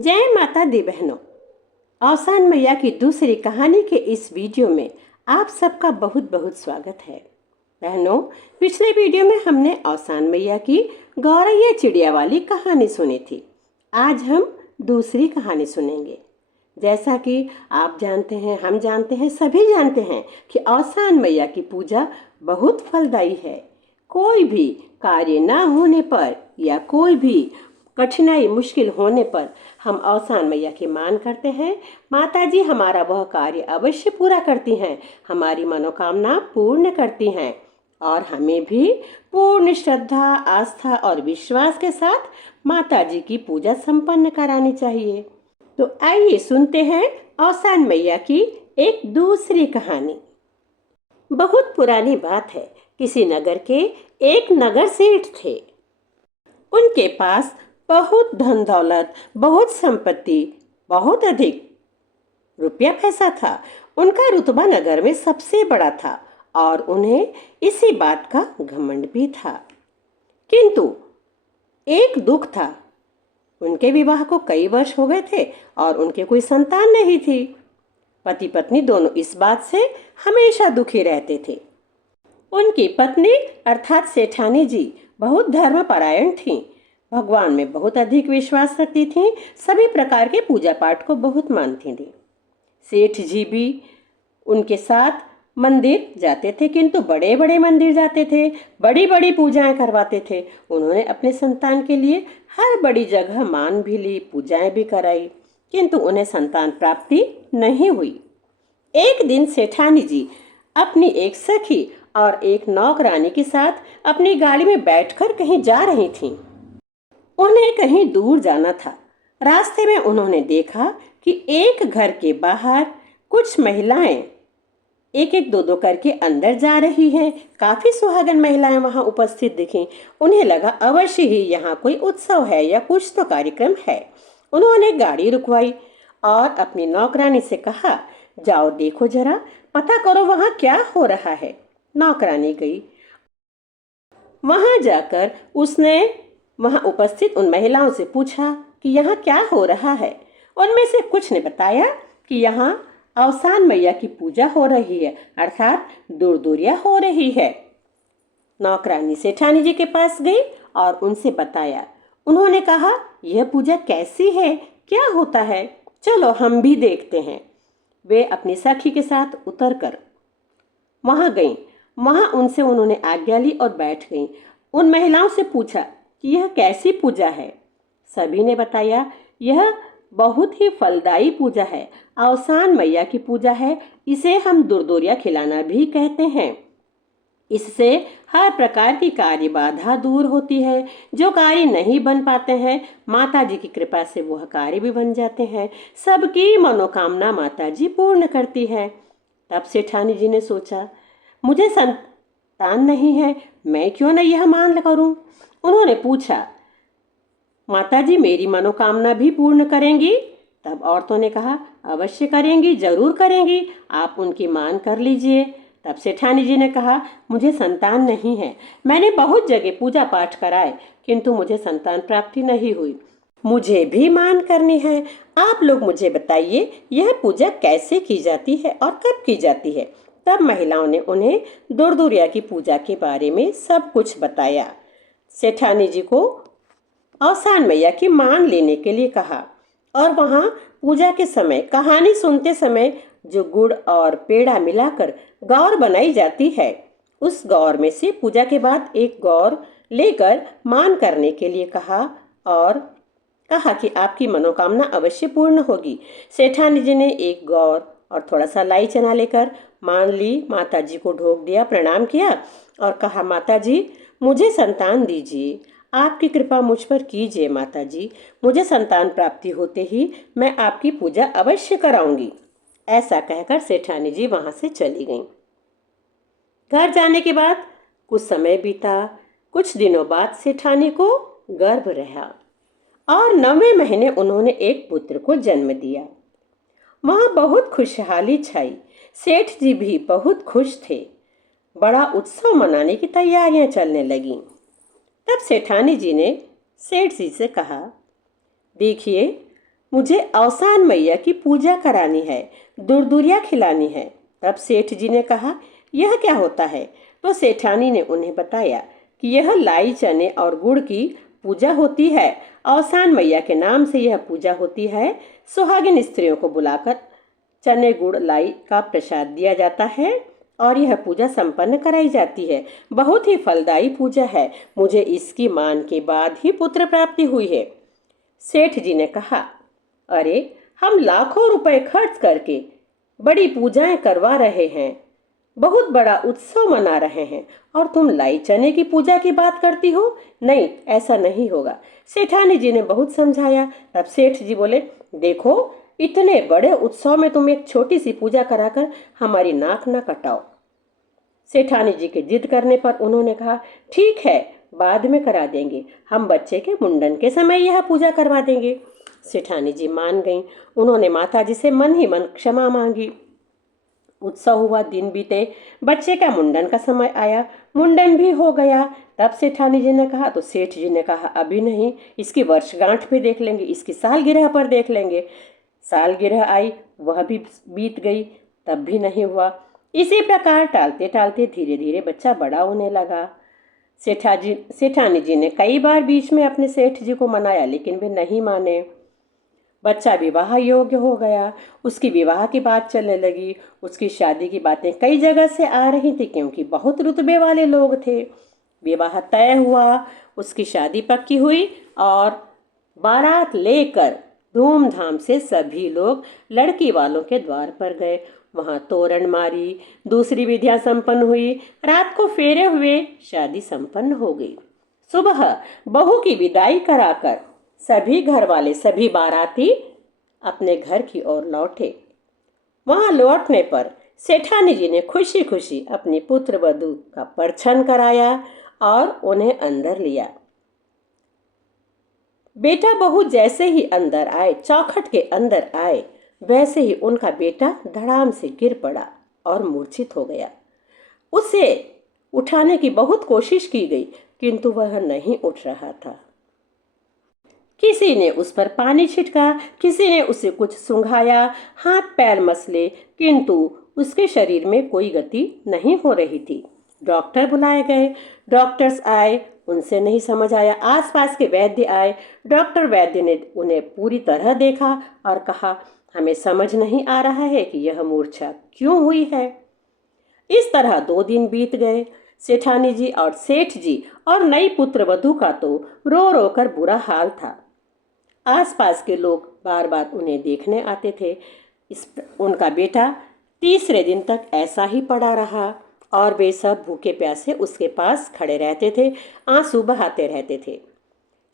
जय माता दी बहनों। औसान मैया की दूसरी कहानी के इस वीडियो में आप सबका बहुत बहुत स्वागत है। बहनों, पिछले वीडियो में हमने औसान मैया की गौरैया चिड़िया वाली कहानी सुनी थी। आज हम दूसरी कहानी सुनेंगे। जैसा कि आप जानते हैं, हम जानते हैं, सभी जानते हैं कि औसान मैया की पूजा बहुत फलदायी है। कोई भी कार्य ना होने पर या कोई भी कठिनाई मुश्किल होने पर हम औसान मैया की मान करते हैं। माता जी हमारा वह कार्य अवश्य पूरा करती हैं, हमारी मनोकामना पूर्ण करती हैं और हमें भी पूर्ण श्रद्धा, आस्था और विश्वास के साथ माता जी की पूजा संपन्न करानी चाहिए। तो आइए सुनते हैं औसान मैया की एक दूसरी कहानी। बहुत पुरानी बात है। किसी नगर के एक नगर सेठ थे। उनके पास बहुत धन दौलत, बहुत संपत्ति, बहुत अधिक रुपया पैसा था। उनका रुतबा नगर में सबसे बड़ा था और उन्हें इसी बात का घमंड भी था। किंतु एक दुख था। उनके विवाह को कई वर्ष हो गए थे और उनके कोई संतान नहीं थी। पति पत्नी दोनों इस बात से हमेशा दुखी रहते थे। उनकी पत्नी अर्थात सेठानी जी बहुत धर्मपरायण थीं। भगवान में बहुत अधिक विश्वास रखती थीं। सभी प्रकार के पूजा पाठ को बहुत मानती थीं। सेठ जी भी उनके साथ मंदिर जाते थे, किंतु बड़े बड़े मंदिर जाते थे, बड़ी बड़ी पूजाएं करवाते थे। उन्होंने अपने संतान के लिए हर बड़ी जगह मान भी ली, पूजाएं भी कराई, किंतु उन्हें संतान प्राप्ति नहीं हुई। एक दिन सेठानी जी अपनी एक सखी और एक नौकरानी के साथ अपनी गाड़ी में बैठकर कहीं जा रही थीं। उन्हें कहीं दूर जाना था। रास्ते में उन्होंने देखा कि एक घर के बाहर कुछ महिलाएं एक एक दो दो करके अंदर जा रही हैं। काफी सुहागन महिलाएं वहां उपस्थित दिखीं। उन्हें लगा अवश्य ही यहाँ कोई उत्सव है या कुछ तो कार्यक्रम है। उन्होंने गाड़ी रुकवाई और अपनी नौकरानी से कहा, जाओ देखो जरा, पता करो वहां क्या हो रहा है। नौकरानी गई। वहां जाकर उसने वहां उपस्थित उन महिलाओं से पूछा कि यहाँ क्या हो रहा है। उनमें से कुछ ने बताया कि यहाँ औसान मैया की पूजा हो रही है, अर्थात दुर्दुरिया हो रही है। नौकरानी सेठानी जी के पास गई और उनसे बताया। उन्होंने कहा, यह पूजा कैसी है, क्या होता है, चलो हम भी देखते हैं। वे अपनी सखी के साथ उतरकर वहां गईं। वहां उनसे उन्होंने आज्ञा ली और बैठ गईं। उन महिलाओं से पूछा कि यह कैसी पूजा है। सभी ने बताया, यह बहुत ही फलदायी पूजा है, औसान मैया की पूजा है। इसे हम दुर्दुरिया खिलाना भी कहते हैं। इससे हर प्रकार की कार्य बाधा दूर होती है। जो कार्य नहीं बन पाते हैं, माता जी की कृपा से वह कार्य भी बन जाते हैं। सबकी मनोकामना माता जी पूर्ण करती है। तब सेठानी जी ने सोचा, मुझे संतान नहीं है, मैं क्यों न यह मान करूं। उन्होंने पूछा, माता जी मेरी मनोकामना भी पूर्ण करेंगी? तब औरतों ने कहा, अवश्य करेंगी, जरूर करेंगी, आप उनकी मान कर लीजिए। तब सेठानी जी ने कहा, मुझे संतान नहीं है, मैंने बहुत जगह पूजा पाठ कराए, किंतु मुझे संतान प्राप्ति नहीं हुई। मुझे भी मान करनी है। आप लोग मुझे बताइए, यह पूजा कैसे की जाती है और कब की जाती है। तब महिलाओं ने उन्हें दुर्दुरिया की पूजा के बारे में सब कुछ बताया। सेठानी जी को औसान मैया की मान लेने के लिए कहा और वहां पूजा के समय, कहानी सुनते समय जो गुड़ और पेड़ा मिलाकर गौर बनाई जाती है, उस गौर में से पूजा के बाद एक गौर लेकर मान करने के लिए कहा और कहा कि आपकी मनोकामना अवश्य पूर्ण होगी। सेठानी जी ने एक गौर और थोड़ा सा लाई चना लेकर मान ली, माता जी को ढोक दिया, प्रणाम किया और कहा, माता जी मुझे संतान दीजिए, आपकी कृपा मुझ पर कीजिए माता जी, मुझे संतान प्राप्ति होते ही मैं आपकी पूजा अवश्य कराऊंगी। ऐसा कहकर सेठानी जी वहां से चली गईं। घर जाने के बाद कुछ समय बीता। कुछ दिनों बाद सेठानी को गर्भ रहा और 9वें महीने उन्होंने एक पुत्र को जन्म दिया। वहां बहुत खुशहाली छाई। सेठ जी भी बहुत खुश थे। बड़ा उत्सव मनाने की तैयारियां चलने लगीं। तब सेठानी जी ने सेठ जी से कहा, देखिए मुझे औसान मैया की पूजा करानी है, दूरदूरिया खिलानी है। तब सेठ जी ने कहा, यह क्या होता है? तो सेठानी ने उन्हें बताया कि यह लाई चने और गुड़ की पूजा होती है। औसान मैया के नाम से यह पूजा होती है। सुहागिन स्त्रियों को बुलाकर चने गुड़ लाई का प्रसाद दिया जाता है और यह पूजा संपन्न कराई जाती है। बहुत ही फलदायी पूजा है। मुझे इसकी मान के बाद ही पुत्र प्राप्ति हुई है। सेठ जी ने कहा, अरे हम लाखों रुपए खर्च करके बड़ी पूजाएं करवा रहे हैं, बहुत बड़ा उत्सव मना रहे हैं, और तुम लाई चने की पूजा की बात करती हो? नहीं, ऐसा नहीं होगा। सेठानी जी ने बहुत समझाया। तब सेठ जी बोले, देखो, इतने बड़े उत्सव में तुम एक छोटी सी पूजा कराकर हमारी नाक न कटाओ। सेठानी जी के जिद करने पर उन्होंने कहा, ठीक है, बाद में करा देंगे, हम बच्चे के मुंडन के समय यह पूजा करवा देंगे। सेठानी जी मान गईं। उन्होंने माता जी से मन ही मन क्षमा मांगी। उत्सव हुआ, दिन बीते, बच्चे का मुंडन का समय आया, मुंडन भी हो गया। तब सेठानी जी ने कहा, तो सेठ जी ने कहा, अभी नहीं, इसकी वर्षगांठ पे देख लेंगे, इसकी सालगिरह पर देख लेंगे। सालगिरह आई, वह भी बीत गई, तब भी नहीं हुआ। इसी प्रकार टालते टालते धीरे धीरे बच्चा बड़ा होने लगा। सेठानी जी ने कई बार बीच में अपने सेठ जी को मनाया, लेकिन वे नहीं माने। बच्चा विवाह योग्य हो गया। उसकी विवाह की बात चलने लगी। उसकी शादी की बातें कई जगह से आ रही थी, क्योंकि बहुत रुतबे वाले लोग थे। विवाह तय हुआ, उसकी शादी पक्की हुई और बारात लेकर धूमधाम से सभी लोग लड़की वालों के द्वार पर गए। वहां तोरण मारी, दूसरी विधियां संपन्न हुई। रात को फेरे हुए, शादी संपन्न हो गई। सुबह बहू की विदाई कराकर सभी घर वाले, सभी बाराती अपने घर की ओर लौटे। वहां लौटने पर सेठानी जी ने खुशी खुशी अपनी पुत्र वधू का परछन कराया और उन्हें अंदर लिया। बेटा बहू जैसे ही अंदर आए, चौखट के अंदर आए, वैसे ही उनका बेटा धड़ाम से गिर पड़ा और मूर्छित हो गया। उसे उठाने की बहुत कोशिश की गई, किंतु वह नहीं उठ रहा था। किसी ने उस पर पानी छिटका, किसी ने उसे कुछ सुंघाया, हाथ पैर मसले, किंतु उसके शरीर में कोई गति नहीं हो रही थी। डॉक्टर बुलाए गए। डॉक्टर्स आए, उनसे नहीं समझ आया। आसपास के वैद्य आए। डॉक्टर वैद्य ने उन्हें पूरी तरह देखा और कहा, हमें समझ नहीं आ रहा है कि यह मूर्छा क्यों हुई है। इस तरह 2 दिन बीत गए। सेठानी जी और सेठ जी और नई पुत्र वधू का तो रो रो कर बुरा हाल था। आसपास के लोग बार बार उन्हें देखने आते थे। उनका बेटा तीसरे दिन तक ऐसा ही पड़ा रहा और वे सब भूखे प्यासे उसके पास खड़े रहते थे, आंसू बहाते रहते थे।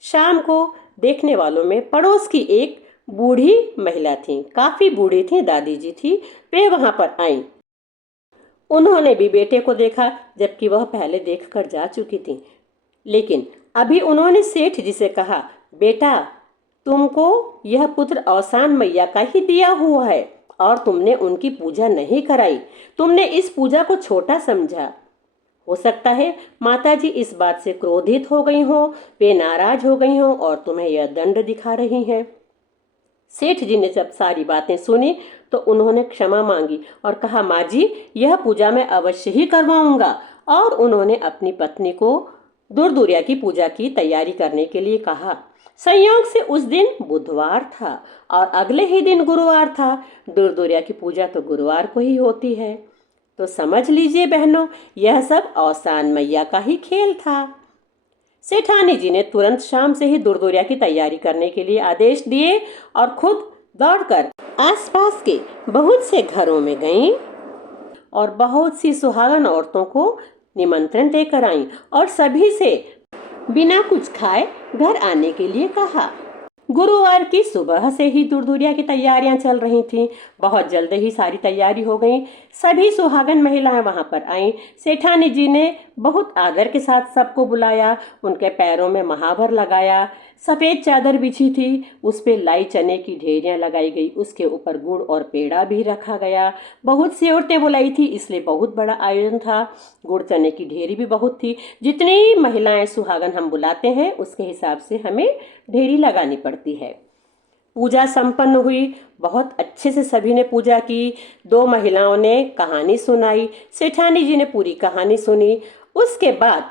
शाम को देखने वालों में पड़ोस की एक बूढ़ी महिला थी, काफी बूढ़ी थी, दादी जी थी। वे वहां पर आईं। उन्होंने भी बेटे को देखा, जबकि वह पहले देखकर जा चुकी थी। लेकिन अभी उन्होंने सेठ जी से कहा, बेटा, तुमको यह पुत्र औसान मैया का ही दिया हुआ है और तुमने उनकी पूजा नहीं कराई। तुमने इस पूजा को छोटा समझा। हो सकता है माताजी इस बात से क्रोधित हो गई हो, वे नाराज हो गई हो और तुम्हें यह दंड दिखा रही हैं। सेठ जी ने जब सारी बातें सुनी तो उन्होंने क्षमा मांगी और कहा, माँ जी, यह पूजा मैं अवश्य ही करवाऊंगा। और उन्होंने अपनी पत्नी को दूरदूरिया की पूजा की तैयारी करने के लिए कहा। संयोग से उस दिन बुधवार था और अगले ही दिन गुरुवार था। दूरदूरिया की पूजा तो गुरुवार को ही होती है। तो समझ लीजिए बहनों, यह सब औसान मैया का ही खेल था। सेठानी जी ने तुरंत शाम से ही दूरदूरिया की तैयारी करने के लिए आदेश दिए और खुद दौड़कर आसपास के बहुत से घरों में गईं और बहुत सी सुहागन औरतों को निमंत्रण देकर आईं और सभी से बिना कुछ खाए घर आने के लिए कहा। गुरुवार की सुबह से ही दूरदूरिया की तैयारियां चल रही थीं। बहुत जल्द ही सारी तैयारी हो गई। सभी सुहागन महिलाएं वहां पर आईं। सेठानी जी ने बहुत आदर के साथ सबको बुलाया, उनके पैरों में महावर लगाया। सफ़ेद चादर बिछी थी, उस पे लाई चने की ढेरियां लगाई गई, उसके ऊपर गुड़ और पेड़ा भी रखा गया। बहुत सी औरतें बुलाई थी, इसलिए बहुत बड़ा आयोजन था। गुड़ चने की ढेरी भी बहुत थी। जितनी महिलाएं सुहागन हम बुलाते हैं, उसके हिसाब से हमें ढेरी लगानी पड़ती है। पूजा संपन्न हुई, बहुत अच्छे से सभी ने पूजा की। 2 महिलाओं ने कहानी सुनाई, सेठानी जी ने पूरी कहानी सुनी। उसके बाद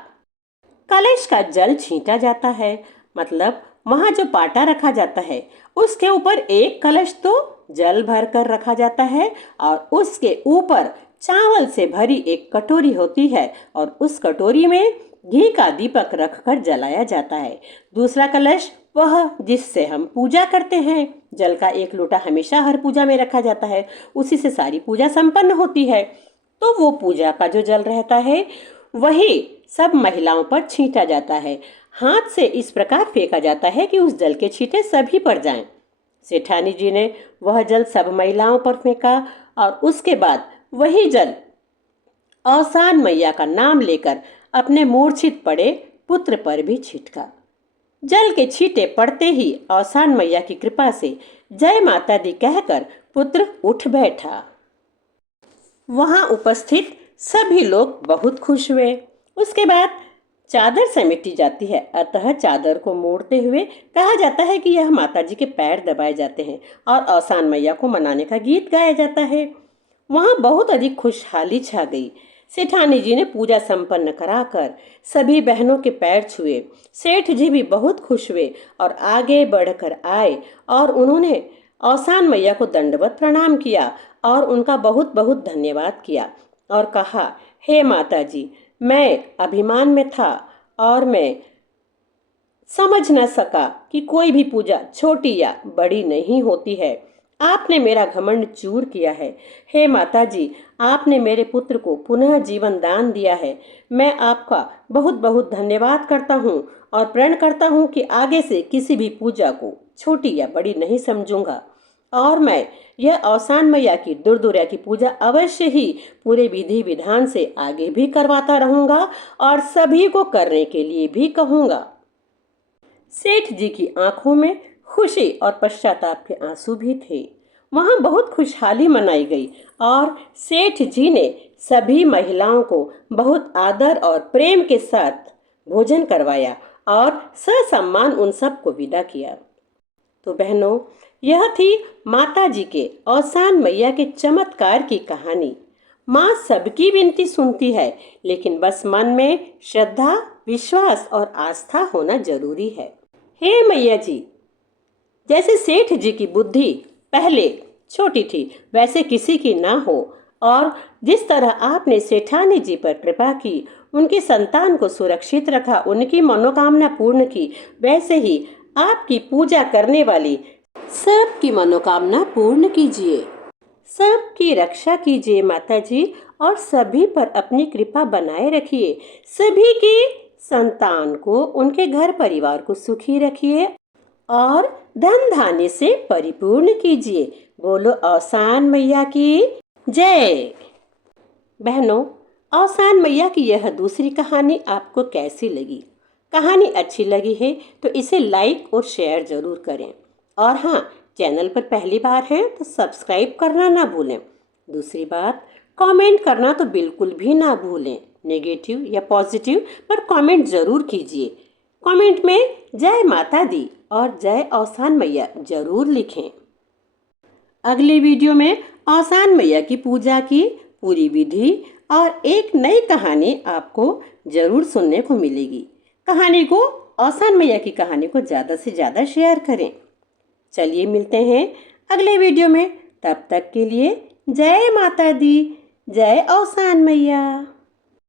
कलश का जल छींटा जाता है, मतलब वहां जो पाटा रखा जाता है उसके ऊपर एक कलश तो जल भर कर रखा जाता है और उसके ऊपर चावल से भरी एक कटोरी होती है और उस कटोरी में घी का दीपक रखकर जलाया जाता है। दूसरा कलश वह जिससे हम पूजा करते हैं, जल का एक लोटा हमेशा हर पूजा में रखा जाता है, उसी से सारी पूजा संपन्न होती है। तो वो पूजा का जो जल रहता है वही सब महिलाओं पर छींटा जाता है। हाथ से इस प्रकार फेंका जाता है कि उस जल के छींटे सभी पर जाएं। सेठानी जी ने वह जल सब महिलाओं पर फेंका और उसके बाद वही जल औसान मैया का नाम लेकर अपने मूर्छित पड़े पुत्र पर भी छिटका। जल के छींटे पड़ते ही औसान मैया की कृपा से जय माता दी कहकर पुत्र उठ बैठा। वहां उपस्थित सभी लोग बहुत खुश हुए। उसके बाद चादर समेटी जाती है, अतः चादर को मोड़ते हुए कहा जाता है कि यह माता जी के पैर दबाए जाते हैं और औसान मैया को मनाने का गीत गाया जाता है। वहां बहुत अधिक खुशहाली छा गई। सेठानी जी ने पूजा संपन्न कराकर सभी बहनों के पैर छुए। सेठ जी भी बहुत खुश हुए और आगे बढ़कर आए और उन्होंने औसान मैया को दंडवत प्रणाम किया और उनका बहुत बहुत धन्यवाद किया और कहा, हे माता जी, मैं अभिमान में था और मैं समझ न सका कि कोई भी पूजा छोटी या बड़ी नहीं होती है। आपने मेरा घमंड चूर किया है। हे माता जी, आपने मेरे पुत्र को पुनः जीवन दान दिया है। मैं आपका बहुत बहुत धन्यवाद करता हूँ और प्रण करता हूँ कि आगे से किसी भी पूजा को छोटी या बड़ी नहीं समझूंगा और मैं यह औसान मैया की दुर्दुर्या की पूजा अवश्य ही पूरे विधि विधान से आगे भी करवाता रहूंगा और सभी को करने के लिए भी कहूंगा। सेठ जी की आंखों में खुशी और पश्चाताप के आंसू भी थे। वहां बहुत खुशहाली मनाई गई और सेठ जी ने सभी महिलाओं को बहुत आदर और प्रेम के साथ भोजन करवाया और ससम्मान उन सबको विदा किया। तो बहनों, यह थी माता जी के औसान मैया के चमत्कार की कहानी। माँ सबकी विनती सुनती है, लेकिन बस मन में श्रद्धा, विश्वास और आस्था होना जरूरी है। हे मैया जी, जैसे सेठ जी की बुद्धि पहले छोटी थी वैसे किसी की ना हो और जिस तरह आपने सेठानी जी पर कृपा की, उनकी संतान को सुरक्षित रखा, उनकी मनोकामना पूर्ण की, वैसे ही आपकी पूजा करने वाली सबकी मनोकामना पूर्ण कीजिए। सबकी रक्षा कीजिए माता जी और सभी पर अपनी कृपा बनाए रखिए। सभी की संतान को, उनके घर परिवार को सुखी रखिए और धन धान्य से परिपूर्ण कीजिए। बोलो औसान मैया की जय। बहनों, औसान मैया की यह दूसरी कहानी आपको कैसी लगी? कहानी अच्छी लगी है तो इसे लाइक और शेयर जरूर करें और हाँ, चैनल पर पहली बार हैं तो सब्सक्राइब करना ना भूलें। दूसरी बात, कमेंट करना तो बिल्कुल भी ना भूलें। नेगेटिव या पॉजिटिव पर कमेंट जरूर कीजिए। कमेंट में जय माता दी और जय औसान मैया जरूर लिखें। अगले वीडियो में औसान मैया की पूजा की पूरी विधि और एक नई कहानी आपको जरूर सुनने को मिलेगी। कहानी को, औसान मैया की कहानी को ज़्यादा से ज़्यादा शेयर करें। चलिए मिलते हैं अगले वीडियो में। तब तक के लिए जय माता दी, जय औसान मैया।